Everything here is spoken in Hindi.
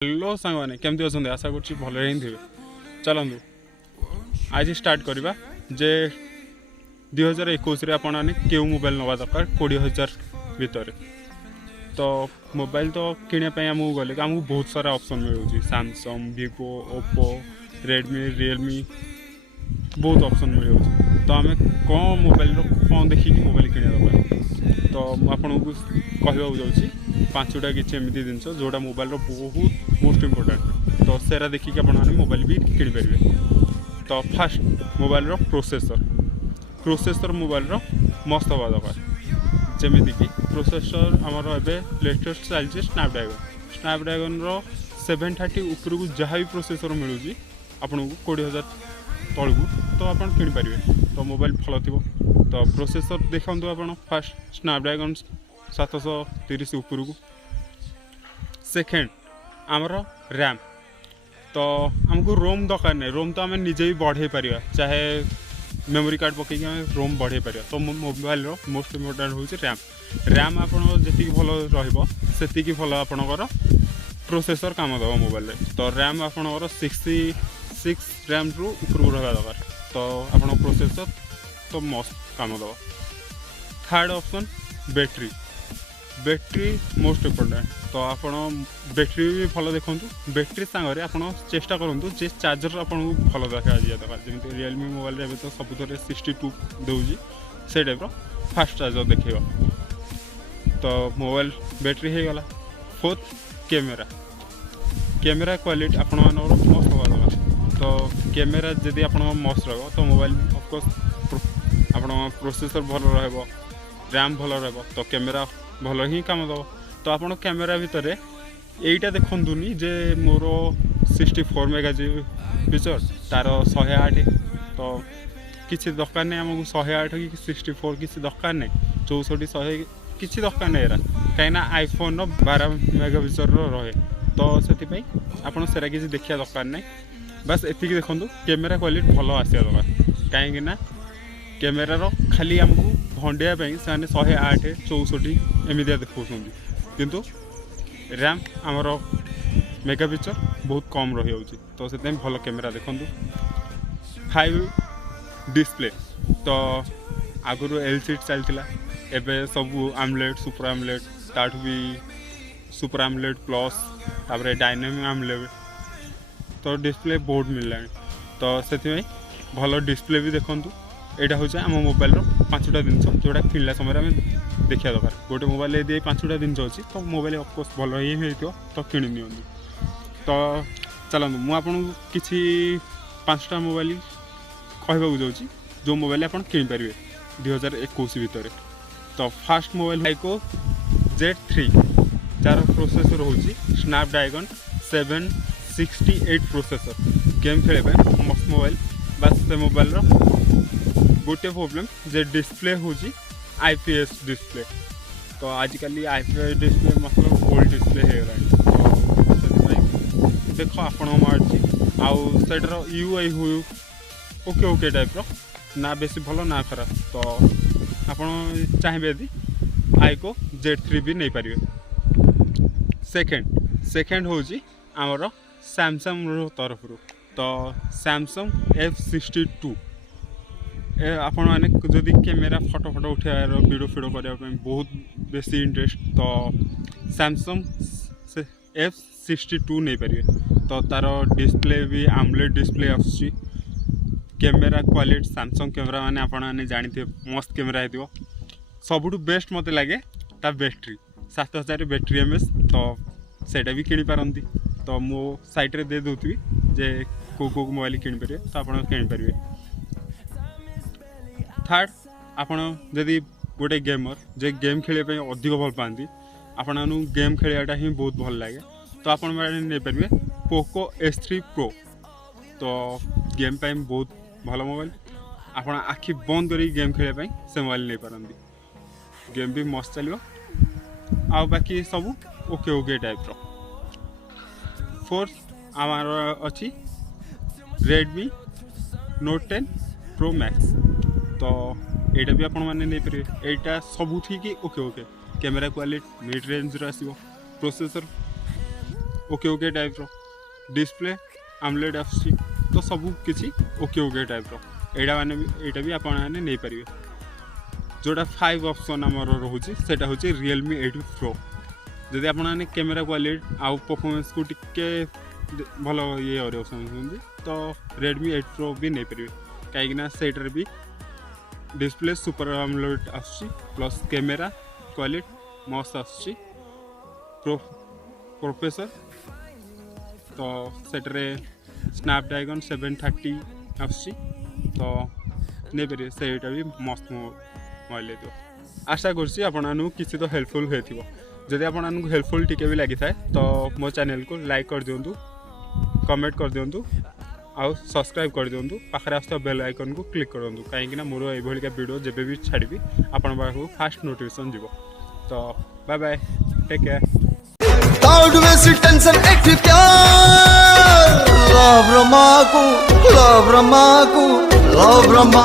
हेलो सांग मैंने केमती अच्छा आशा कर भल ही थे। चलतु आज स्टार्ट करवा जे 2021 आपने क्यों मोबाइल नवा दरकार 20,000 भितर। तो मोबाइल तो किनापी आमको गले आमको बहुत सारा ऑप्शन मिलूँ Samsung Vivo Oppo Redmi Realme बहुत ऑप्शन मिलूँ। तो आम कौन मोबाइल कौन देखिए मोबाइल किना दरकार। तो आपको कहवाक जाऊँगी 5टा किसी एमती जिन जोटा मोबाइल बहुत मोस्ट इम्पोर्टाट। तो सेरा देखिए आपने मोबाइल भी किनीपर। तो फास्ट मोबाइल प्रोसेसर मोबाइल मस्त हवा दरकार। जमीक प्रोसेसर आमर एवं लेटेस्ट चलती स्नैपड्रैगन 730 उपरकू जहाँ भी प्रोसेसर मिलूँ आपन को 20,000 तलू तो आप किनीपर। तो मोबाइल भल थी। तो प्रोसेसर देखो आप फास्ट स्नैपड्रैगन 730 उपरकू। सेकेंड आमर रैम। तो आमको रोम दरकार नहीं, रोम तो आम निजे भी बढ़े पार चाहे मेमोरी कार्ड पकईकि आम रोम बढ़े पार। तो मोबाइल मोस्ट इम्पोर्टाट हूँ रैम। रैम आप जी भल रही भल आपणकर प्रोसेसर काम दब मोबाइल। तो रैम आपणकर 66 रैम रु उपरकू रहा दरकार। तो आप प्रोसेसर तो मस्त काम दब। Third option battery most important. तो आप बैटरी भी भल देखूँ। बैटरी सांगे आप चेष्टा करूँ जे चार्जर आपको भल देखा दरकार। जमी रियलमी मोबाइल एवं तो सब 62 दूसरी से टाइप फास्ट चार्जर देखा। तो मोबाइल बैटरी हो गला। फोर्थ कैमेरा क्वालिटी आपण मस्त हवा दरकार। तो कैमेरा जदि आप मस्त रहा तो मोबाइल ऑफकोर्स आप प्रोसेसर भल रैम भल रहा। तो कैमेरा भल ही काम दब। तो आप कैमेरा भितर यहीटा देखनी जे मोर 64 मेगा पिक्चर तार 108। तो किसी दरकार नहीं आमको 108 कि 64 किसी दरकार नहीं 64 100 किसी दरकार नहीं एरा कहीं आईफोन 12 मेगा पिक्चर रहे। तो से आप किसी देखा दरकार नहीं। बस एति देखो कैमेरा क्वालिटी भल आसा दरकार। कहीं कैमेरार खाली आमको भंडियापी से 108 64 एमती देखा किंतु रैम आमर मेगा पिक्चर बहुत कम रही हो। तो से भल कैमेरा देखूँ। 5 डिस्प्ले। तो आगुरी एलसीडी चलता एवं सब आमलेट सुपर आमलेट ताठ भी सुपर आमलेट प्लस तापर डायनामिक आमलेट। तो डिस्प्ले बहुत मिलला। तो से भल डिस्प्ले भी देखूँ। यहाँ हूँ आम मोबाइल 5टा जिन जोटा किणला समय आम देखा दरकार। गोटे मोबाइल यदि 5टा जिन अच्छी तो मोबाइल ऑफकोर्स भल ही हो तो किणी नि। तो चलतु मुझे किसी 5टा मोबाइल कहवाक जाऊँगी जो मोबाइल आप किनीपर 2021 भितर। तो fast mobile आइको Z3 jar processor हूँ स्नैपड्रैगन 768 प्रोसेसर। गेम खेल मस्त मोबाइल। बस से मोबाइल गोटे प्रोब्लेम जे डिस्प्ले हूँ IPS डिस्प्ले। तो आजिकल IPS डिस्प्ले मतलब ओल्ड डिस्प्ले हो गला। देख आप आउ सेटर UI हूँ ओके टाइप ना बेसी भल ना खराब। तो आप चाहिए यदि आइको Z3 भी नहीं पारे। सेकेंड हूँ आमर सैमसंग तरफ। तो सैमसंग F62 आपण मैंने जदि कैमेरा फोटो उठार वीडियो फिडो करने बहुत बेसी इंटरेस्ट तो सैमसंग F62 नहीं पारे। तो तार डिस्प्ले भी आमलेट डिस्प्ले आसूँ। कैमेरा क्वालिटी सैमसंग कैमेरा माने आपण मैंने जानी मस्त कैमेरा हो। सबुठ बेस्ट मत लगे ता बैटरी 7000 बैटरी एमएच। तो सेटा भी किनी पारंती। तो मो साइट रे दे दूथी जे को मोबाइल किनी पारे तो आपण किनी पारे। थर्ड आपड़ जदि गोटे गेमर जे गेम खेलने अधिक भल पाती आपण गेम खेलवाटा ही बहुत भल लगे तो आप नहीं पारे पोको S3 Pro। तो गेम टाइम बहुत भल मोबाइल। आप आखि बंद कर गेम खेलने से मोबाइल नहीं पारती। गेम भी मस्त चलो आ बाकी सब ओके टाइप। फोर्थ आमार अच्छी रेडमी Note 10 Pro Max। तो यहाँ भी आपण मैंने नहीं पारे। यहाँ सब ठीक okay camera quality mid range आसो। Processor okay okay type display AMOLED आसुची तो सब किसी ओके ओके टाइप एटा माने एटा भी आपण माने नहीं पारिबे जोटा 5 ऑप्शन आमर रोचे सेटा होची Realme 8 Pro जदि आपण माने कैमरा क्वालिटी आउ परफॉर्मेंस को टिके भलो ये और समझुंदी तो Redmi 8 Pro भी नहीं पारिबे काहे ना सेटर भी डिस्प्ले सुपर AMOLED आसुची प्लस कैमरा क्वालिटी मस्त आसुची प्रोसेसर तो सेटरे स्नैपड्रैगन 730 आसुची तो नहीं पारे सेटा भी मस्त मोबाइल तो आशा करसी आपन किसी तो हेल्पफुल होइथिबो जदि आपन हेल्पफुल टिके भी लगी थाए तो मो चैनल को लाइक कर दियंतु कमेंट कर दियंतु आउ सब्सक्राइब कर दियंतु पाखरे आस्था बेल आइकन को क्लिक करंतु काहेकि ना मोर ए भलिका वीडियो जेबे भी छाड़बी आपन पाखो फास्ट नोटिफिकेशन जिवो तो bye bye take care Proud with tension ek pyar love Rama ko love Rama